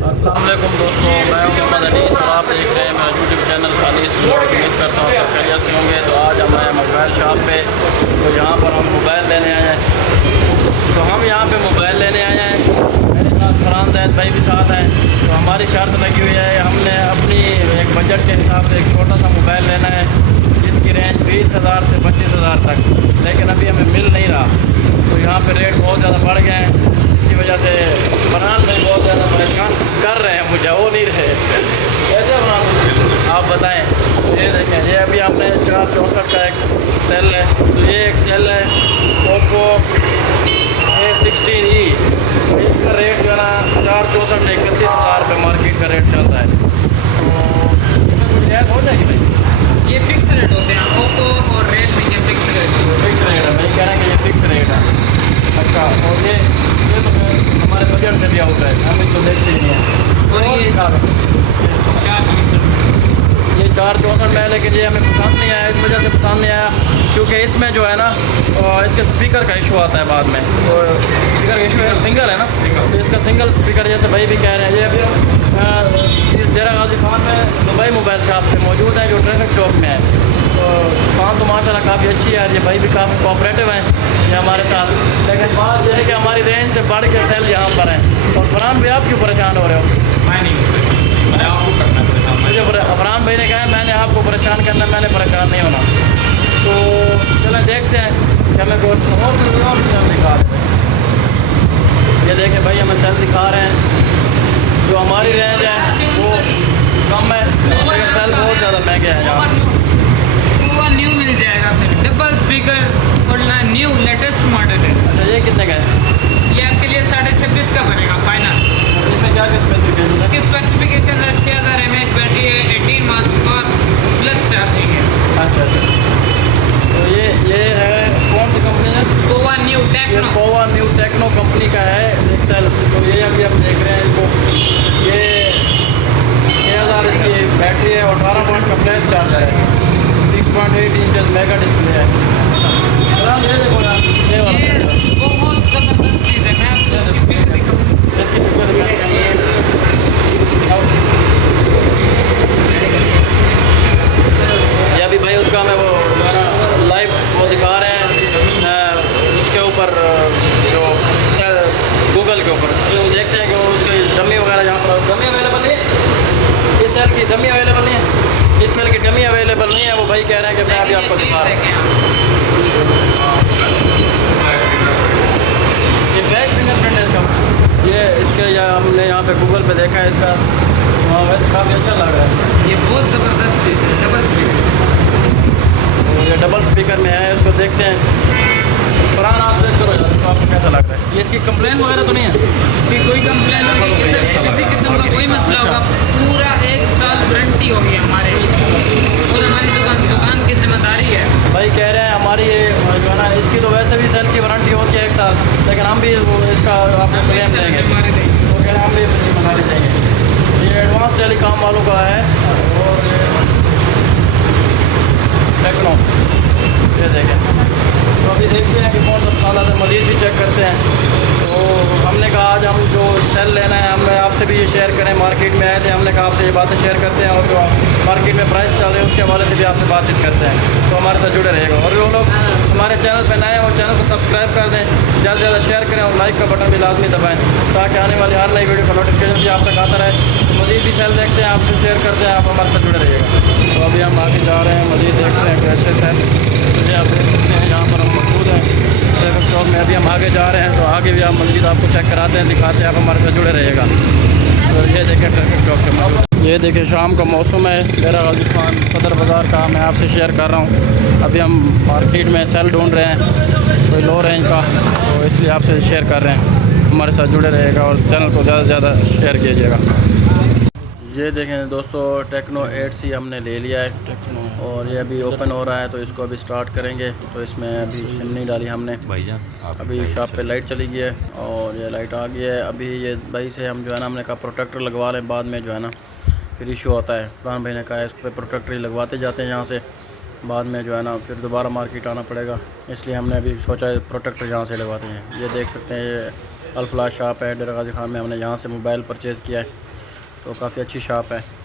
अस्सलाम वालेकुम दोस्तों, मैं हूं मोहम्मद अनीस और आप देख रहे हैं मेरा यूट्यूब चैनल अनीस ब्लॉग। उम्मीद करता हूँ सब खैरियत से होंगे। तो आज हम आए मोबाइल शॉप पे, तो यहाँ पर हम मोबाइल लेने आए हैं। तो हम यहाँ पे मोबाइल लेने आए हैं, मेरे साथ फरहान ज़ैद भाई भी साथ हैं। तो हमारी शर्त लगी हुई है, हमने अपनी एक बजट के हिसाब से एक छोटा सा मोबाइल लेना है जिसकी रेंज 20,000 से 25,000 तक, लेकिन अभी हमें मिल नहीं रहा। तो यहाँ पे रेट बहुत ज़्यादा बढ़ गए हैं, इसकी वजह से फरहान भाई बहुत ज़्यादा परेशान कर रहे हैं मुझे, वो नहीं रहे। कैसे फरहान आप बताएं। ये देखें, ये अभी हमने 464 का एक सेल है। तो ये एक सेल है ओप्पो A16e, तो इसका रेट जो है ना 464 में 31,000 रुपये मार्केट का रेट चल रहा है। तो रियायत हो जाएगी भाई? ये फिक्स रेट होते हैं ओप्पो और रियलमी के फिक्स रेट है भाई, कह रहे हैं कि ये फिक्स रेट है। अच्छा, और ये तो हमारे बजट से भी आउट है, हम इसको देखते ही नहीं हैं। और ये 464 ये 464 में है, लेकिन ये हमें पसंद नहीं आया। इस वजह से पसंद नहीं आया क्योंकि इसमें जो है ना इसके स्पीकर का इशू आता है बाद में। तो स्पीकर का इशू है, सिंगल है ना, तो इसका सिंगल स्पीकर, जैसे भाई भी कह रहे हैं। ये अभी हम डेरा गाजी खान में दुबई मोबाइल शॉप पे मौजूद है, जो ट्रैफिक चौक में है। तो काम तो माशाल्लाह काफ़ी अच्छी है, ये भाई भी काफ़ी कोऑपरेटिव हैं ये हमारे साथ। लेकिन बात यह है कि हमारी रेंज से बढ़ के सेल यहाँ पर है। और फरहान भाई आप क्यों परेशान हो रहे हो? मैं नहीं मैंने आपको करना पड़ेगा। मुझे फरहान भाई ने कहा है मैंने आपको परेशान करना, मैंने परेशान नहीं होना। तो चलें देखते हैं कि हमें और सेल दिखा रहे हैं। ये देखें भाई, हमें सेल दिखा रहे हैं, जो हमारी रेंज है वो कम है, लेकिन सेल बहुत ज़्यादा महंगे हैं यहाँ। न्यू मिल जाएगा, फिर डबल स्पीकर और न्यू लेटेस्ट मॉडल है। अच्छा, ये कितने का है? ये आपके लिए 26.5 का बनेगा फाइनल। इसमें क्या क्या स्पेसिफिकेशन है? इसकी स्पेसिफिकेशन है 6000 mAh बैटरी है, 18 मास प्लस चार्जिंग है। अच्छा, तो ये है कौन सी कंपनी है? Pova new Tecno. Pova new Tecno company का है एक सेल। तो ये अभी हम देख रहे हैं इसको, ये 6000 इसकी बैटरी है और 18 वोल्ट का फ्लैश चार्जर है, 6.8 इंच मेगा डिस्प्ले है। ये देखो यार, ये बहुत ज़बरदस्त चीज़ है। मैं आपको इसकी पिक दिखाऊँ। इसकी पिक्चर ये अभी भाई उसका हमें वो जो है ना लाइव वो दिखा रहे हैं उसके ऊपर, जो गूगल के ऊपर जो देखते हैं कि वो उसकी डमी वगैरह जहाँ पर डमी अवेलेबल नहीं है। इस सेल की डमी अवेलेबल नहीं है, इस सेल की डमी अवेलेबल नहीं है। वो भाई कह रहे हैं कि मैं अभी आपको दिखा रहा हूँ। ये बैक फिंगरप्रिंट है इसका, ये इसके या हमने यहाँ पे गूगल पे देखा है इसका, वहाँ वैसे काफ़ी अच्छा लग रहा है। ये बहुत ज़बरदस्त चीज़ है, डबल स्पीकर। तो ये डबल स्पीकर में है, उसको देखते हैं। फरहान आप देख करो यार, इसको आपको कैसा लग रहा है? ये इसकी कंप्लेन वगैरह तो नहीं है? इसकी कोई कंप्लेन होगी, किसी किस्म का कोई मसला होगा, पूरा 1 साल वारंटी होगी हमारे और हमारी दुकान की जिम्मेदारी है। भाई कह रहे हैं हमारी ये जो है ना, इसकी तो वैसे भी सेल की वारंटी होती है 1 साल, लेकिन हम भी इसका आपको क्लेम देंगे। तो कह रहे हैं हम भी जिम्मेदारी देंगे। ये एडवांस टेलीकॉम वालों का है और ये टेक्नो, ये देखें। तो अभी देखते हैं कि कौन सा पसंद आता है, मज़ीद भी चेक करते हैं। तो हमने कहा आज हम जो सेल लेना है, हम आपसे भी ये शेयर करें। मार्केट में आए थे, हमने कहा आपसे ये बातें शेयर करते हैं और जो मार्केट में प्राइस चल रहे हैं उसके हवाले से भी आपसे बातचीत करते हैं। तो हमारे साथ जुड़े रहेगा। और जो लोग हमारे चैनल पर नए हैं वो चैनल को सब्सक्राइब कर दें, ज़्यादा से ज़्यादा शेयर करें और लाइक का बटन भी लाजमी दबाएँ, ताकि आने वाली हर नई वीडियो का नोटिफिकेशन भी आप तक आता रहे। तो मज़ीद भी सेल देखते हैं, आपसे शेयर करते हैं, आप हमारे साथ जुड़े रहिएगा। तो अभी हम आगे जा रहे हैं, मज़ीद देखते हैं कि अच्छे सेल मुझे आप देख सकते हैं जहाँ पर हम मौजूद हैं ट्रैफिक चौक में। अभी हम आगे जा रहे हैं, तो आगे भी आप मज़ीद आपको चेक कराते हैं, दिखाते हैं, आप हमारे साथ जुड़े रहिएगा। तो ये देखें ट्रैफिक चौक के मौजूद, ये देखें शाम का मौसम है, डेरा गाजी खान सदर बाज़ार का मैं आपसे शेयर कर रहा हूँ। अभी हम मार्केट में सेल ढूंढ रहे हैं कोई लो रेंज का, तो इसलिए आपसे शेयर कर रहे हैं। हमारे साथ जुड़े रहेगा और चैनल को ज़्यादा से ज़्यादा शेयर कीजिएगा। ये देखें दोस्तों, टेक्नो 8C हमने ले लिया है और ये अभी ओपन हो रहा है, तो इसको अभी स्टार्ट करेंगे। तो इसमें अभी सिम नहीं डाली हमने भाईजान, अभी शॉप पे लाइट चली गई है और ये लाइट आ गई है। अभी ये भाई से हम जो है ना, हमने कहा प्रोटेक्टर लगवा लें, बाद में जो है ना फिर इशू आता है। फरहान भाई ने कहा इस पर प्रोटेक्टर ही लगवाते जाते हैं यहाँ से, बाद में जो है ना फिर दोबारा मार्केट आना पड़ेगा, इसलिए हमने अभी सोचा प्रोटेक्टर यहाँ से लगवाते हैं। ये देख सकते हैं, ये अल फलाह शॉप है डेरा गाजी खान में, हमने यहाँ से मोबाइल परचेज़ किया है। तो काफ़ी अच्छी शॉप है।